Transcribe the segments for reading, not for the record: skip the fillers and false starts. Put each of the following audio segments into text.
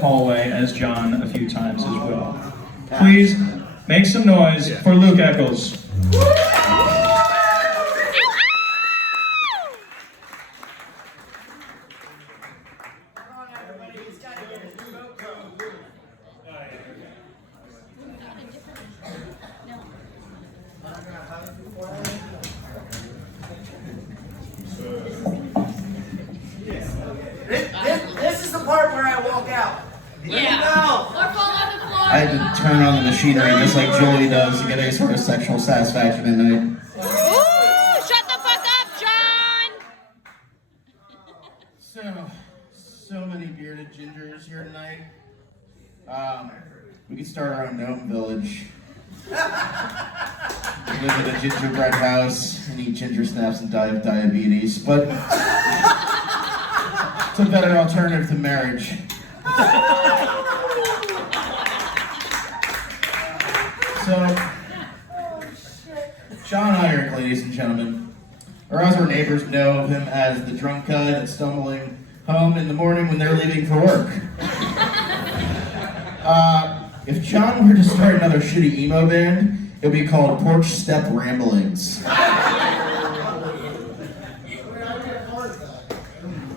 hallway as Jon a few times as well. Please make some noise for Luke Eccles. This is the part where I walk out. Yeah. Or fall on the floor. I had to turn on the machinery just like Jolie does to get any sort of sexual satisfaction in it. Ooh, shut the fuck up, Jon! So many bearded gingers here tonight. We could start our own gnome village. Live in a gingerbread house and eat ginger snaps and die of diabetes, but it's a better alternative to marriage. So, Jon Eirich, ladies and gentlemen, or as our neighbors know of him as the drunk guy that's stumbling home in the morning when they're leaving for work. If Jon were to start another shitty emo band, it would be called Porch Step Ramblings.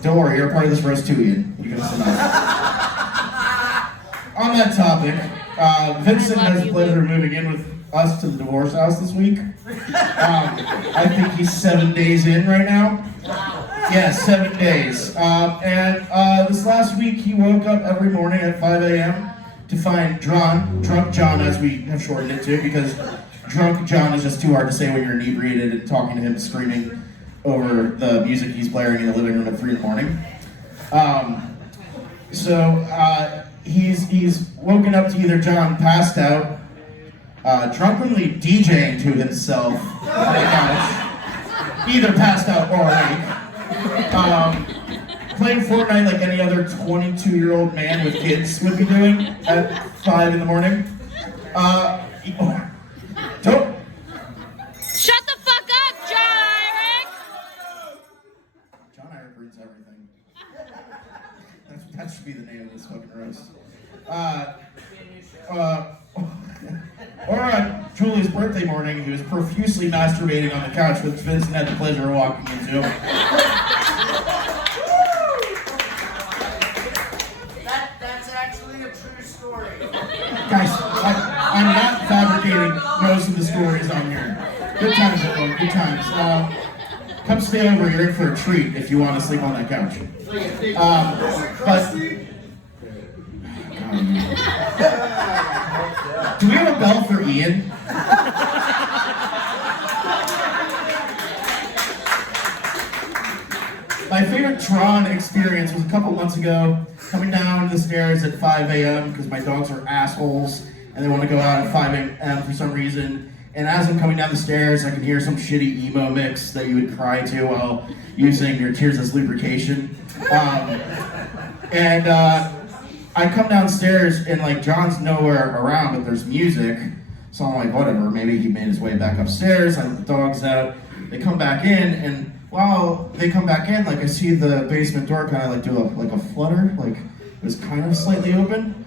Don't worry, you're a part of this roast too, Ian. You can listen up. On that topic, Vincent has the pleasure of moving in with us to the divorce house this week. I think he's 7 days in right now. Yeah, 7 days. And this last week, he woke up every morning at 5 a.m. to find Drunk Jon, as we have shortened it to, because Drunk Jon is just too hard to say when you're inebriated and talking to him screaming over the music he's blaring in the living room at 3 in the morning. He's woken up to either Jon passed out, drunkenly DJing to himself on the couch, either passed out or awake, playing Fortnite like any other 22-year-old man with kids would be doing at 5 in the morning. Don't. Shut the fuck up, Jon Eirich! Jon Eirich ruins everything. That should be the name of this fucking roast. Or on Julie's birthday morning, he was profusely masturbating on the couch, which Vincent had the pleasure of walking into. That's actually a true story. Guys, I'm not fabricating most of the stories on here. Good times, everyone, good times. Come stay over, you're in for a treat if you want to sleep on that couch. Do we have a bell for Ian? My favorite Tron experience was a couple months ago, coming down the stairs at 5 a.m. because my dogs are assholes and they want to go out at 5 a.m. for some reason. And as I'm coming down the stairs, I could hear some shitty emo mix that you would cry to while using your tears as lubrication. I come downstairs and like Jon's nowhere around, but there's music. So I'm like, whatever, maybe he made his way back upstairs. I let the dogs out. They come back in, and while they come back in, like I see the basement door kind of like do a flutter, like it was kind of slightly open.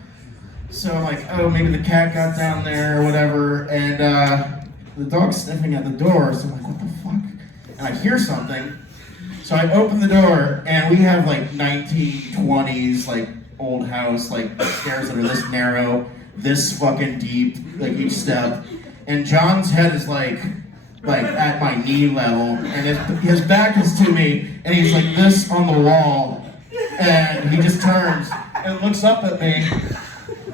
So I'm like, oh, maybe the cat got down there or whatever, and the dog's sniffing at the door, so I'm like, what the fuck? And I hear something, so I open the door, and we have like 1920s, like old house, like stairs that are this narrow, this fucking deep, like each step, and Jon's head is like at my knee level, and his back is to me, and he's like this on the wall, and he just turns and looks up at me.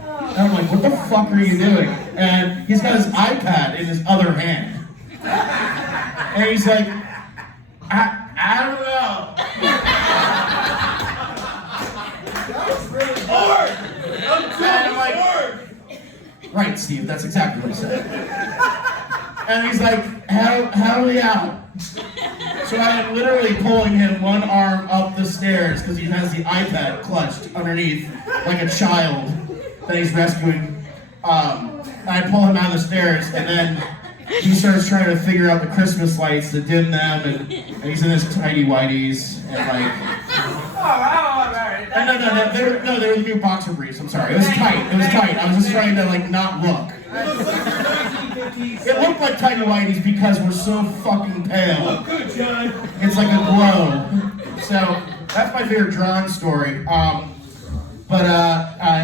And I'm like, what the fuck are you doing? And he's got his iPad in his other hand. And he's like, I don't know. That was really hard. I'm like, right, Steve, that's exactly what he said. And he's like, help me out. So I am literally pulling him one arm up the stairs because he has the iPad clutched underneath like a child that he's rescuing. I pull him out of the stairs, and then he starts trying to figure out the Christmas lights to dim them, and he's in his tidy whities, and like... Oh, alright. they were the new boxer briefs. I'm sorry. It was tight. I was just trying to like not look. It looked like tighty whities because we're so fucking pale. Oh, good, John. It's like a glow. So that's my favorite Jon story.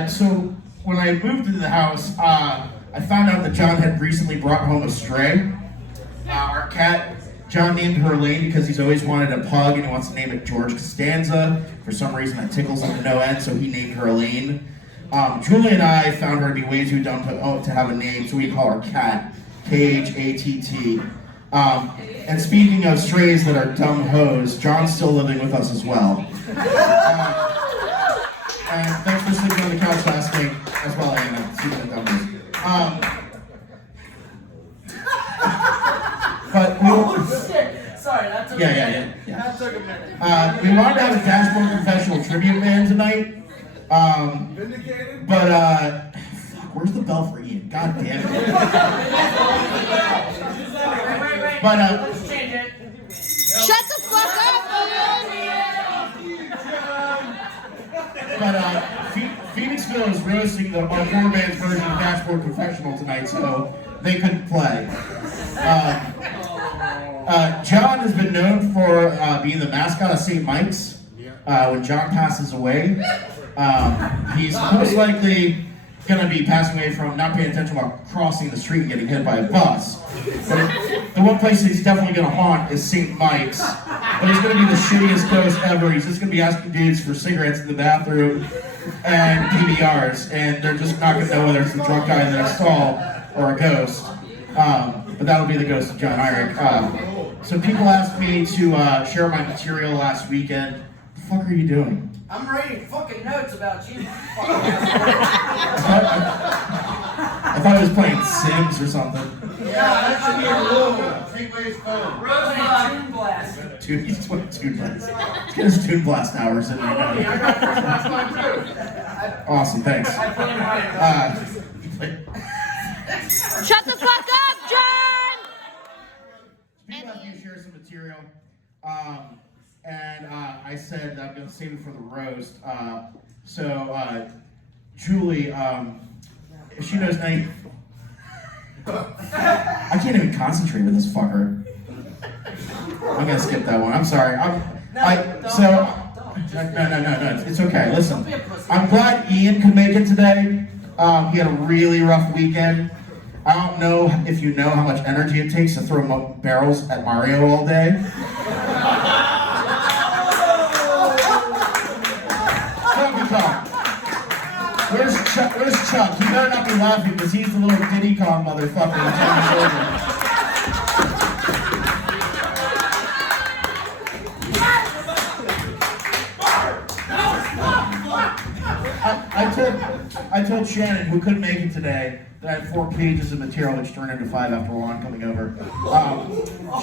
So when I moved into the house, I found out that Jon had recently brought home a stray. Our cat. Jon named her Elaine because he's always wanted a pug and he wants to name it George Costanza. For some reason that tickles him to no end, so he named her Elaine. Julie and I found her to be way too dumb to have a name, so we call her Cat. K-H-A-T-T. And speaking of strays that are dumb hoes, Jon's still living with us as well. And thanks for sleeping on the couch last night as well, Anna. Speaking of dumb hoes. But Oh shit! Sorry, that took a minute. Yeah. That took a minute. We wanted to have a Dashboard Confessional tribute band tonight. Vindicated? But fuck, where's the bell for Ian? God damn it. Wait. But Let's change it. Shut the fuck up, Phoenixville is roasting our poor man's version of Dashboard Confessional tonight, so they couldn't play. Jon has been known for being the mascot of St. Mike's. When Jon passes away, he's most likely going to be passing away from not paying attention while crossing the street and getting hit by a bus. But the one place he's definitely going to haunt is St. Mike's. But he's going to be the shittiest ghost ever. He's just going to be asking dudes for cigarettes in the bathroom and PBRs, and they're just not going to know whether it's the drunk guy in the next stall or a ghost. But that'll be the ghost of Jon Eirich. So people asked me to share my material last weekend. What the fuck are you doing? I'm writing fucking notes about you. I thought I was playing Sims or something. That should be a rule. Take phone. Tune blast. He's playing Toon Blast. Let's get his Toon Blast hours in right now. Awesome, thanks. Shut the fuck up, Jon! People asked me to share some material, and I said that I'm going to save it for the roast. Julie, if she knows anything, I can't even concentrate with this fucker. I'm going to skip that one. I'm sorry. No, it's okay. Listen, I'm glad Ian could make it today. He had a really rough weekend. I don't know if you know how much energy it takes to throw barrels at Mario all day. Where's Chuck? He better not be laughing because he's the little Diddy Kong motherfucker that's on his shoulder. I told Shannon, who couldn't make it today, that I had 4 pages of material, which turned into 5 after Juan coming over.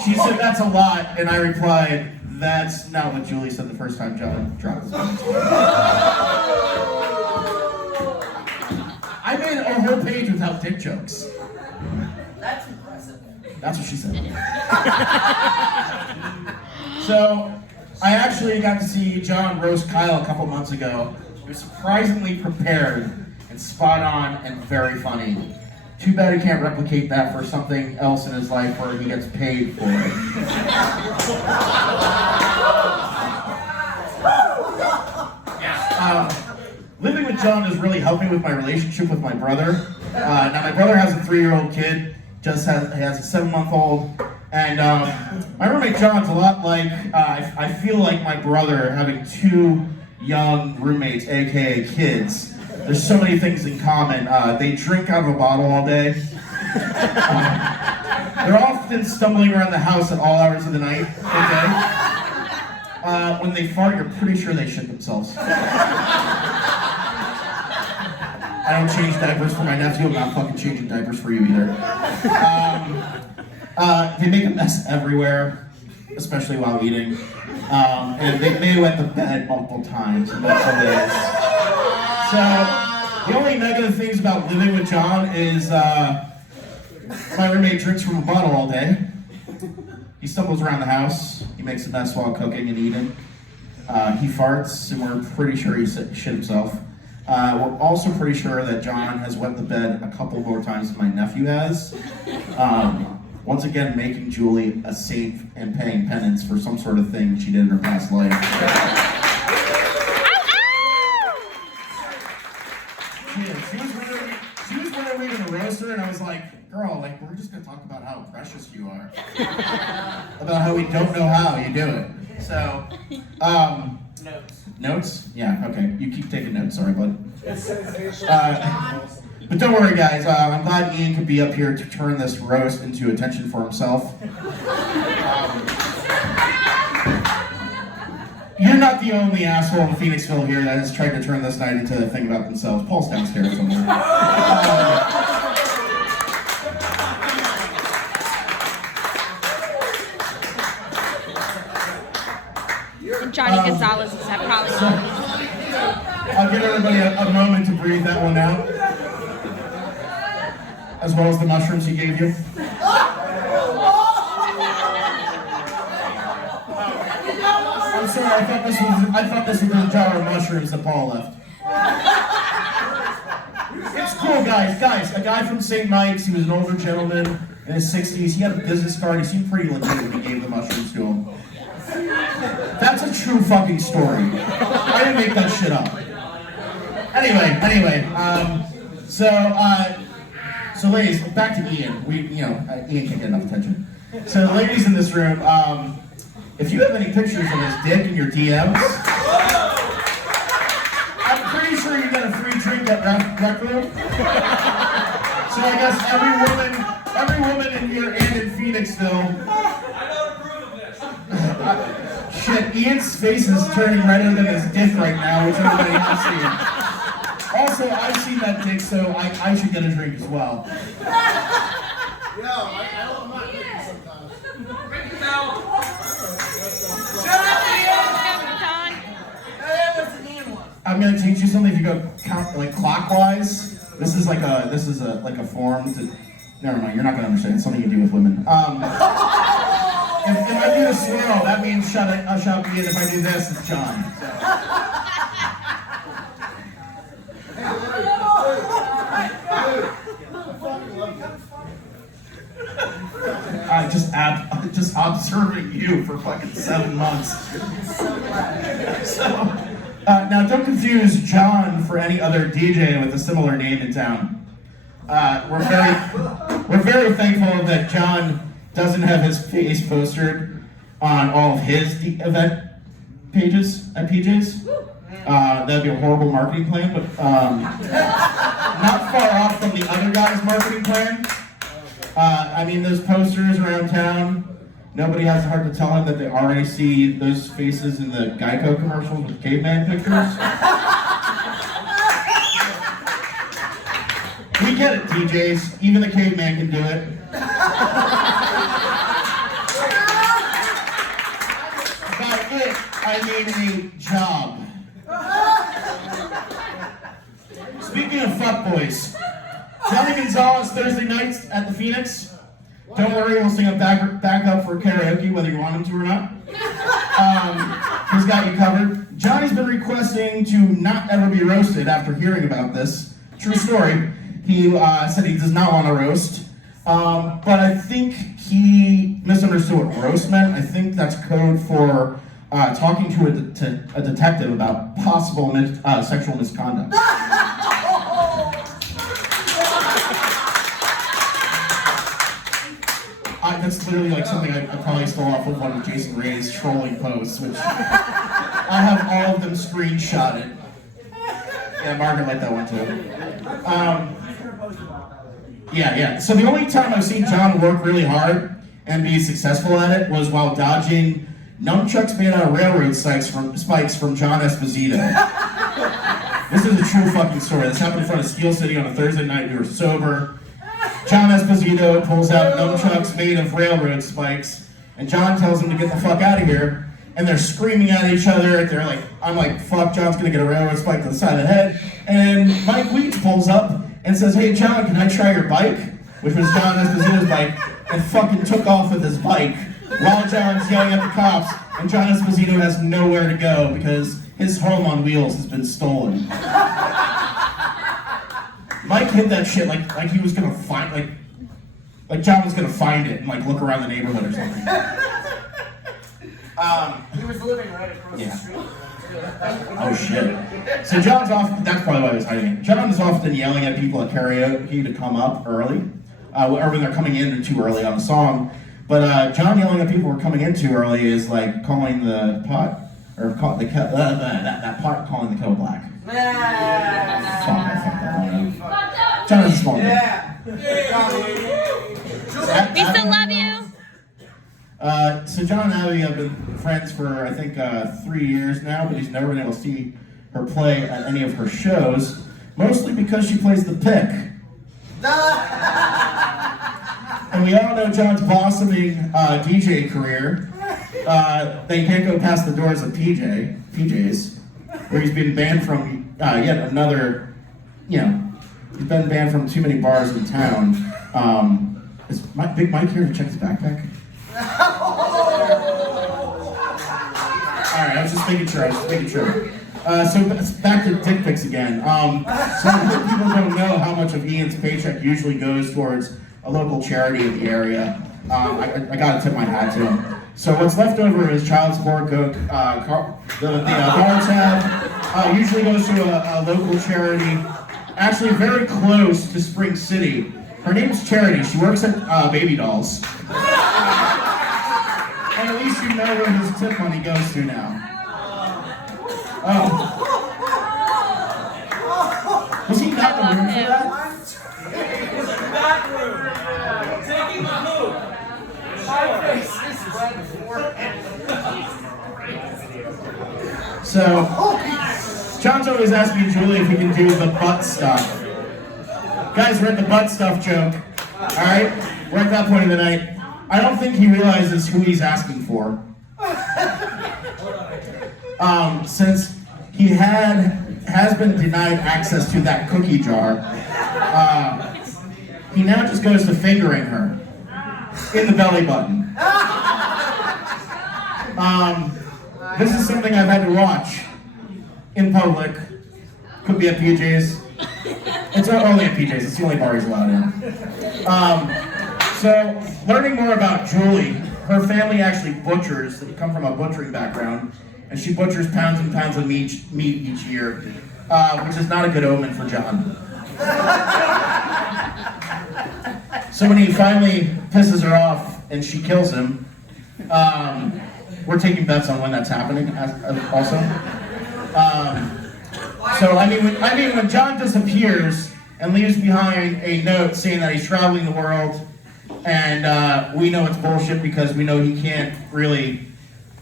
She said that's a lot, and I replied, that's not what Julie said the first time Jon dropped his I made a whole page without dick jokes. That's impressive. That's what she said. So, I actually got to see Jon roast Kyle a couple months ago. He was surprisingly prepared and spot on and very funny. Too bad he can't replicate that for something else in his life where he gets paid for it. Living with Jon has really helped me with my relationship with my brother. Now my brother has a 3-year-old kid, has a 7-month-old, and my roommate Jon's a lot like, I feel like my brother having 2 young roommates, aka kids. There's so many things in common. They drink out of a bottle all day. They're often stumbling around the house at all hours of the night. Okay. When they fart, you're pretty sure they shit themselves. I don't change diapers for my nephew. I'm not fucking changing diapers for you either. They make a mess everywhere, especially while eating. And they went to bed multiple times in multiple days. So, the only negative things about living with Jon is my roommate drinks from a bottle all day. He stumbles around the house. He makes a mess while cooking and eating. He farts, and we're pretty sure he shit himself. We're also pretty sure that Jon has wet the bed a couple more times than my nephew has. Once again, making Julie a saint and paying penance for some sort of thing she did in her past life. She was wondering leaving the roaster, and I was like, girl, like, we're just gonna talk about how precious you are. About how we don't know how you do it. So, Notes? Yeah, okay. You keep taking notes, sorry, bud. But don't worry, guys. I'm glad Ian could be up here to turn this roast into attention for himself. You're not the only asshole in Phoenixville here that has tried to turn this night into a thing about themselves. Paul's downstairs somewhere. Johnny Gonzalez is that probably. I'll give everybody a moment to breathe that one out. As well as the mushrooms he gave you. I'm sorry, I thought this was a jar of mushrooms that Paul left. It's cool, guys. A guy from St. Mike's, he was an older gentleman in his 60s. He had a business card. He seemed pretty legit when he gave the mushrooms to him. That's a true fucking story. I didn't make that shit up. Anyway, so ladies, back to Ian. Ian can't get enough attention. So ladies in this room, if you have any pictures of his dick in your DMs, I'm pretty sure you get a free drink at Rec Room. So I guess every woman in here and in Phoenixville. Shit, Ian's face is turning redder than his dick right now, which everybody has seen. Also, I've seen that dick, so I should get a drink as well. I'm not drinking sometimes. Shut up, Ian! I'm gonna teach you something. If you go count like clockwise, this is a form to. Never mind, you're not gonna understand. It's something you do with women. If I do the swirl, that means shut Ian. If I do this, it's Jon. So. Just observing you for fucking 7 months. So, now don't confuse Jon for any other DJ with a similar name in town. We're very thankful that Jon doesn't have his face postered on all of his event pages at PJ's. That'd be a horrible marketing plan, but not far off from the other guy's marketing plan. I mean, those posters around town, nobody has the heart to tell him that they already see those faces in the Geico commercials with caveman pictures. We get it, DJs. Even the caveman can do it. By it, I mean a job. Speaking of fuckboys, Johnny Gonzalez Thursday nights at the Phoenix. Don't worry, we'll sing a back up for karaoke whether you want him to or not. He's got you covered. Johnny's been requesting to not ever be roasted after hearing about this. True story. He said he does not want to roast. But I think he misunderstood what roast meant. I think that's code for talking to a detective about possible sexual misconduct. That's literally like something I probably stole off of one of Jason Ray's trolling posts, which I have all of them screenshotted. Yeah, Margaret liked that one too. Yeah. So the only time I've seen Jon work really hard and be successful at it was while dodging nunchucks made out of railroad spikes from John Esposito. This is a true fucking story. This happened in front of Steel City on a Thursday night. We were sober. John Esposito pulls out nunchucks made of railroad spikes, and Jon tells him to get the fuck out of here. And they're screaming at each other. I'm like, fuck, Jon's gonna get a railroad spike to the side of the head. And Mike Weeds pulls up and says, hey Jon, can I try your bike? Which was John Esposito's bike, and fucking took off with his bike. while John's yelling at the cops, and John Esposito has nowhere to go because his home on wheels has been stolen. Mike hit that shit like he was gonna find like John was gonna find it and like look around the neighborhood or something. He was living right across Yeah. the street. Oh shit. So John's often, that's probably why he was hiding it. John is often yelling at people at karaoke to come up early, or when they're coming in too early on a song. But John yelling at people who are coming in too early is like calling the pot, or that pot calling the kettle black. Fuck, I fucked that one up. John is a small man. We still love you. So John and Abby have been friends for, I think, 3 years now, but he's never been able to see her play at any of her shows, mostly because she plays the pick. And we all know John's blossoming DJ career. They can't go past the doors of PJ's, where he's been banned from yet another, he's been banned from too many bars in town. Is Big Mike here to check his backpack? Alright, I was just making sure. So back to dick pics again. So people don't know how much of Ian's paycheck usually goes towards a local charity in the area. I gotta tip my hat to him. So what's left over is child support, coke, the bar tab, usually goes to a local charity, actually very close to Spring City. Her name's Charity. She works at Baby Dolls. And at least you know where his tip money goes to now. Oh. Was he not in the room for that? Taking my move. So, John's always asking Julie if we can do the butt stuff. Guys, we're at the butt stuff joke. Alright? We're at that point of the night. I don't think he realizes who he's asking for. Since he has been denied access to that cookie jar, he now just goes to fingering her in the belly button. This is something I've had to watch in public. Could be at PJ's. It's only at PJ's. It's the only bar he's allowed in. So, learning more about Julie, her family actually butchers. They come from a butchering background, and she butchers pounds and pounds of meat each year, which is not a good omen for John. So when he finally pisses her off and she kills him, we're taking bets on when that's happening. Also, so I mean, when John disappears and leaves behind a note saying that he's traveling the world. And we know it's bullshit because we know he can't really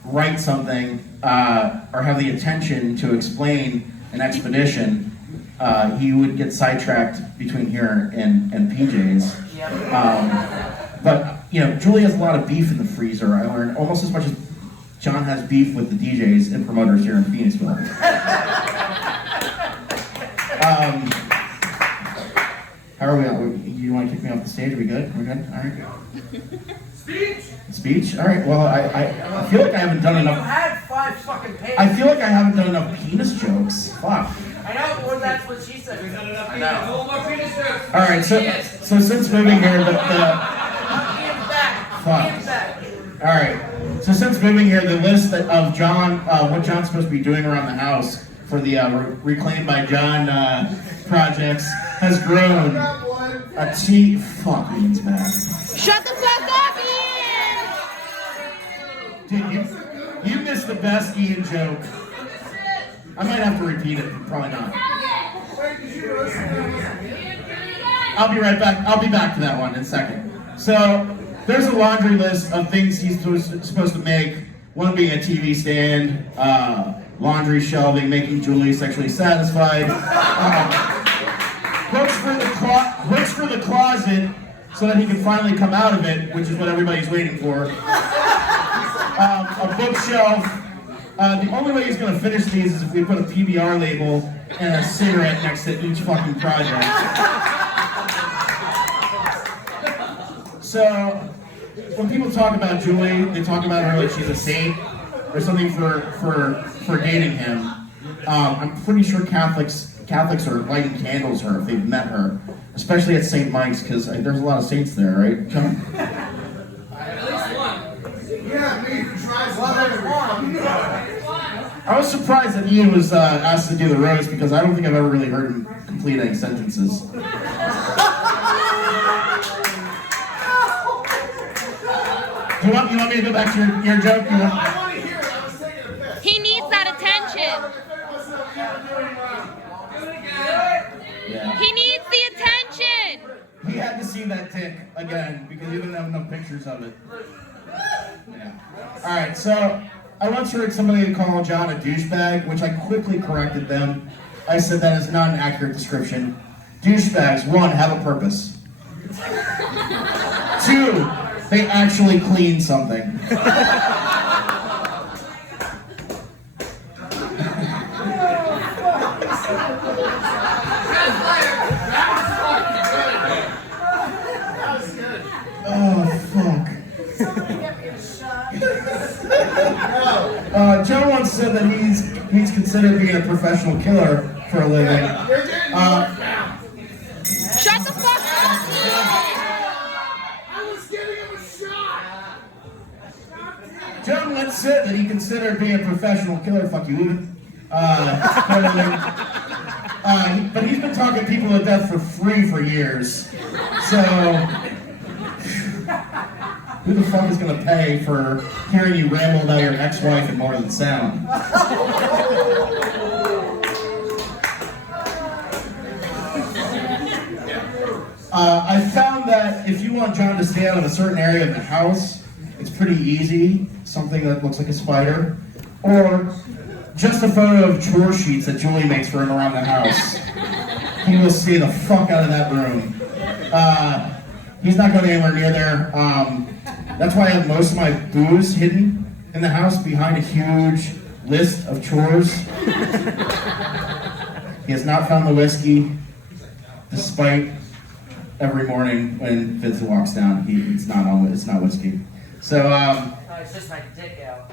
write something or have the attention to explain an expedition. He would get sidetracked between here and PJ's. But, Julie has a lot of beef in the freezer. I learned almost as much as John has beef with the DJs and promoters here in Phoenixville. How are we on? You want to kick me off the stage? Are we good? We're good? All right. Speech? All right. Well, I feel like I haven't done enough. You had 5 fucking pages. I feel like I haven't done enough penis jokes. Fuck. I know, well, that's what she said. I know. No more penis jokes. All right. So since moving here, Ian's back. Fuck. Ian's back. All right. So since moving here, the list of John, what John's supposed to be doing around the house for the Reclaimed by John projects has grown. Fuck, Ian's back. Shut the fuck up, Ian! Dude, you missed the best Ian joke. I might have to repeat it, but probably not. I'll be right back. I'll be back to that one in a second. So, there's a laundry list of things he's supposed to make. One being a TV stand, laundry shelving, making Julie sexually satisfied. Hooks for the closet so that he can finally come out of it, which is what everybody's waiting for. A bookshelf. The only way he's going to finish these is if we put a PBR label and a cigarette next to each fucking project. So, when people talk about Julie, they talk about her like she's a saint or something for dating him. I'm pretty sure Catholics are lighting candles her if they've met her, especially at St. Mike's, because there's a lot of saints there, right? Yeah, me who tries to I was surprised that Ian was asked to do the roast because I don't think I've ever really heard him complete any sentences. You want me to go back to your joke? I want to hear it. I was taking a piss. He needs that attention. Yeah. He needs the attention. We had to see that tick again because we didn't have enough pictures of it. Yeah. All right, so I once heard somebody call Jon a douchebag, which I quickly corrected them. I said that is not an accurate description. Douchebags, 1, have a purpose. 2, they actually clean something. Oh, fuck. Joe once said that he's considered being a professional killer for a living. Shut the fuck up. I was giving him a shot. Joe once said that he considered being a professional killer. Fuck you, even. But he's been talking people to death for free for years. So, who the fuck is gonna pay for hearing you ramble about your ex-wife in more than sound? I found that if you want Jon to stay out of a certain area of the house, it's pretty easy. Something that looks like a spider. Or just a photo of chore sheets that Julie makes for him around the house. He will stay the fuck out of that room. He's not going anywhere near there. That's why I have most of my booze hidden in the house behind a huge list of chores. He has not found the whiskey, despite every morning when Vince walks down, it's not whiskey. So, it's just my dick out.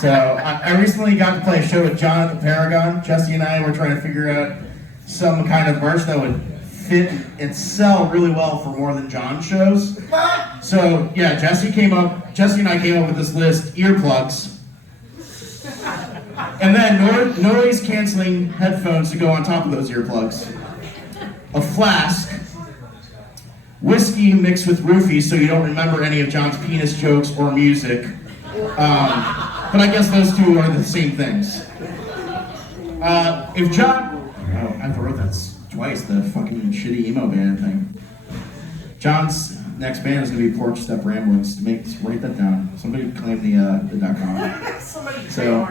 So I recently got to play a show with Jon at the Paragon. Jesse and I were trying to figure out some kind of merch that would fit and sell really well for more than Jon shows. So yeah, Jesse and I came up with this list: earplugs, and then noise canceling headphones to go on top of those earplugs, a flask, whiskey mixed with roofies so you don't remember any of Jon's penis jokes or music. But I guess those two are the same things. If Jon... Oh, I wrote that twice, the fucking shitty emo band thing. Jon's next band is going to be Porch Step Ramblings. Write that down. Somebody claim the .com. So,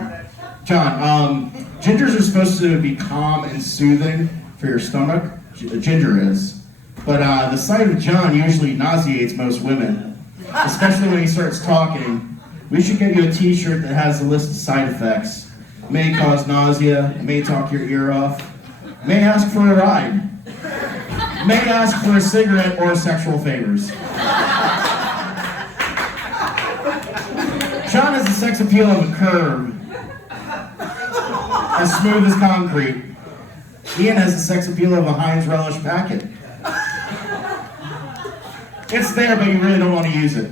Jon, gingers are supposed to be calm and soothing for your stomach. Ginger is. But the sight of Jon usually nauseates most women, especially when he starts talking. We should get you a t-shirt that has a list of side effects. May cause nausea, may talk your ear off, may ask for a ride, may ask for a cigarette or sexual favors. Jon has the sex appeal of a curve, as smooth as concrete. Ian has the sex appeal of a Heinz relish packet. It's there, but you really don't want to use it.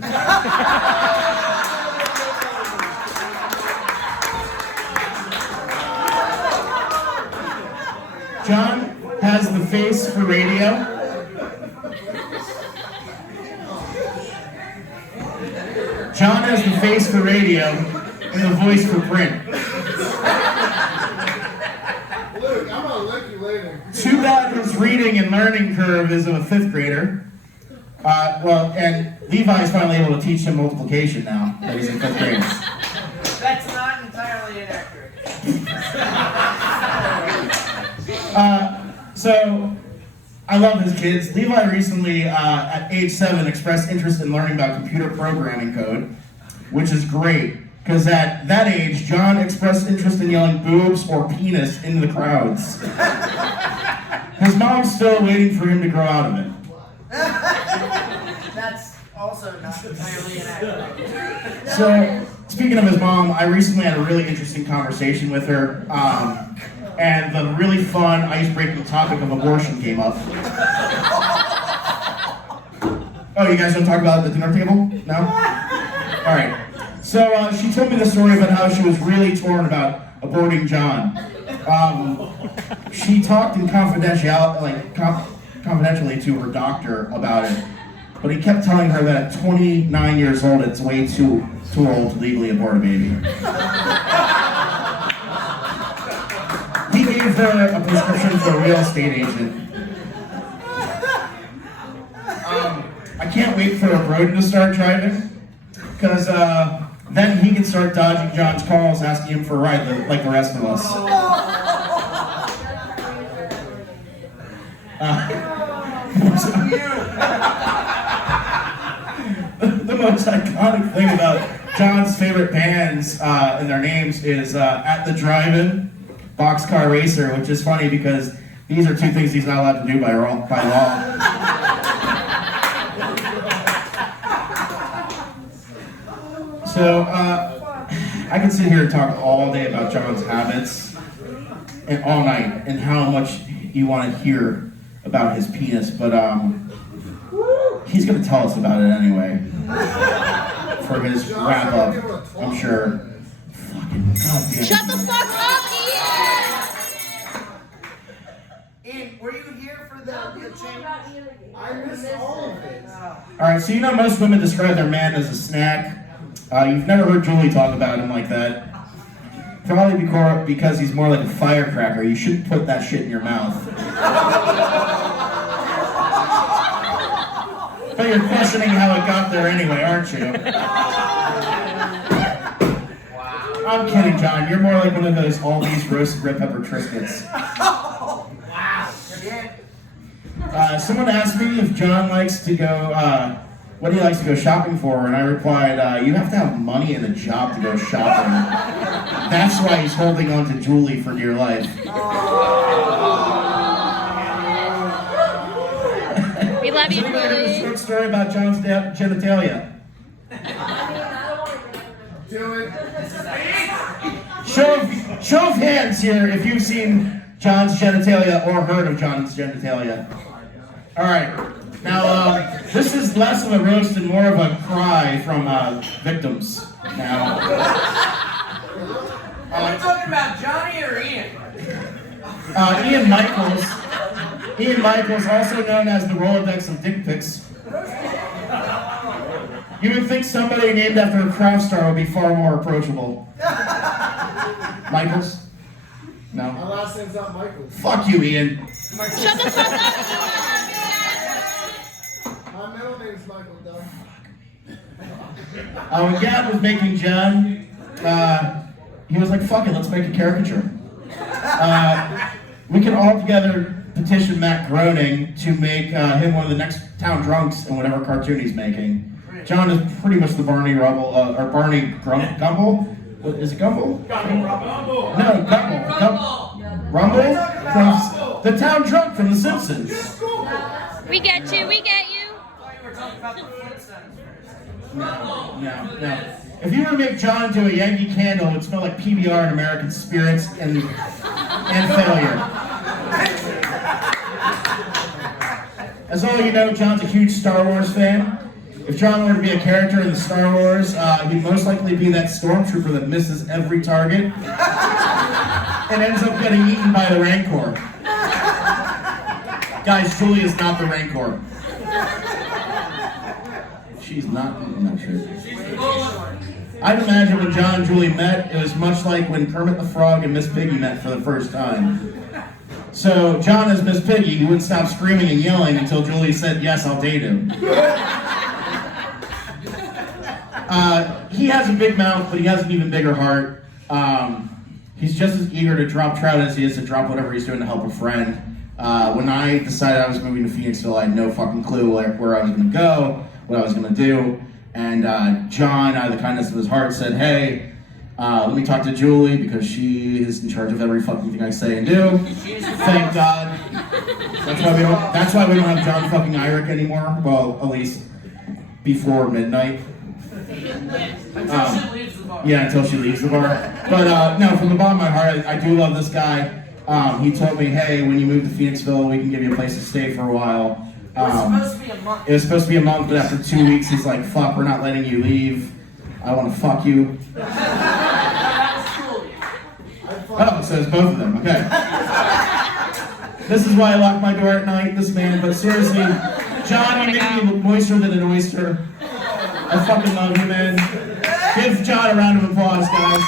Jon has the face for radio. Jon has the face for radio and the voice for print. Luke, I'm gonna lick you later. Too bad his reading and learning curve is of a 5th grader. And Levi's finally able to teach him multiplication now that he's in 5th grade. That's not entirely inaccurate. So, I love his kids. Levi recently, at age 7, expressed interest in learning about computer programming code, which is great, because at that age, Jon expressed interest in yelling boobs or penis into the crowds. His mom's still waiting for him to grow out of it. That's also not entirely inaccurate. So, speaking of his mom, I recently had a really interesting conversation with her, and the really fun, ice-breaking topic of abortion came up. Oh, you guys don't talk about it at the dinner table? No? All right. So, she told me the story about how she was really torn about aborting John. She talked in confidentially to her doctor about it, but he kept telling her that at 29 years old, it's way too old to legally abort a baby. He gave her a prescription for a real estate agent. I can't wait for Broden to start driving, because then he can start dodging John's calls, asking him for a ride like the rest of us. The most iconic thing about John's favorite bands and their names is At the Drive-In, Boxcar Racer, which is funny because these are two things he's not allowed to do by law. So, I could sit here and talk all day about John's habits, and all night, and how much you want to hear about his penis, but he's going to tell us about it anyway, for his wrap-up, I'm sure. Fucking goddamn. Shut the fuck up, Ian, were you here for the change? I missed all of it. Alright, so you know most women describe their man as a snack. You've never heard Julie talk about him like that. Probably because he's more like a firecracker. You shouldn't put that shit in your mouth. But you're questioning how it got there anyway, aren't you? Wow. I'm kidding, John. You're more like one of those Aldi's roasted red pepper Triscuits. Wow. Someone asked me if John likes to go, what he likes to go shopping for, and I replied, you have to have money and a job to go shopping. That's why he's holding on to Julie for dear life. We love you, Does anybody have a Julie. short story about John's genitalia? Do it. Show of hands here if you've seen John's genitalia or heard of John's genitalia. All right. Now, this is less of a roast and more of a cry from victims. Now, Are we talking about Johnny or Ian? Ian Michaels, also known as the Rolodex of dick pics. You would think somebody named after a craft star would be far more approachable. Michaels? No. My last name's not Michael. Fuck you, Ian. Shut the fuck up, My middle name's Michael, though. When Gad was making John, he was like, fuck it, let's make a caricature. We can all together petition Matt Groening to make him one of the next town drunks in whatever cartoon he's making. John is pretty much the Barney Rubble, or Barney Gumble? What, is it Gumble? Gumble. No, Gumble. Rumble? From the town drunk from The Simpsons. We get you, we get you. I thought you were talking about the Flintstones first. No. If you were to make John do a Yankee Candle, it would smell like PBR and American spirits and failure. As all you know, John's a huge Star Wars fan. If John were to be a character in the Star Wars, he'd most likely be that stormtrooper that misses every target and ends up getting eaten by the Rancor. Guys, Julie is not the Rancor. She's not. I'm not sure. I'd imagine when John and Julie met, it was much like when Kermit the Frog and Miss Piggy met for the first time. So John as Miss Piggy, he wouldn't stop screaming and yelling until Julie said, yes, I'll date him. He has a big mouth, but he has an even bigger heart. He's just as eager to drop trout as he is to drop whatever he's doing to help a friend. When I decided I was moving to Phoenixville, I had no fucking clue where I was going to go, what I was going to do. And John, out of the kindness of his heart, said, hey, let me talk to Julie because she is in charge of every fucking thing I say and do. Thank God. That's why we don't have Jon fucking Eirich anymore. Well, at least before midnight. Until she leaves the bar. Yeah, until she leaves the bar. But no, from the bottom of my heart, I do love this guy. He told me, hey, when you move to Phoenixville, we can give you a place to stay for a while. It was supposed to be a month. It was supposed to be a month, but after 2 weeks, he's like, fuck, we're not letting you leave. I want to fuck you. That was cool. Oh, so it's both of them, okay. This is why I lock my door at night, this man, but seriously, Jon, you make me look moister than an oyster. I fucking love you, man. Give Jon a round of applause, guys.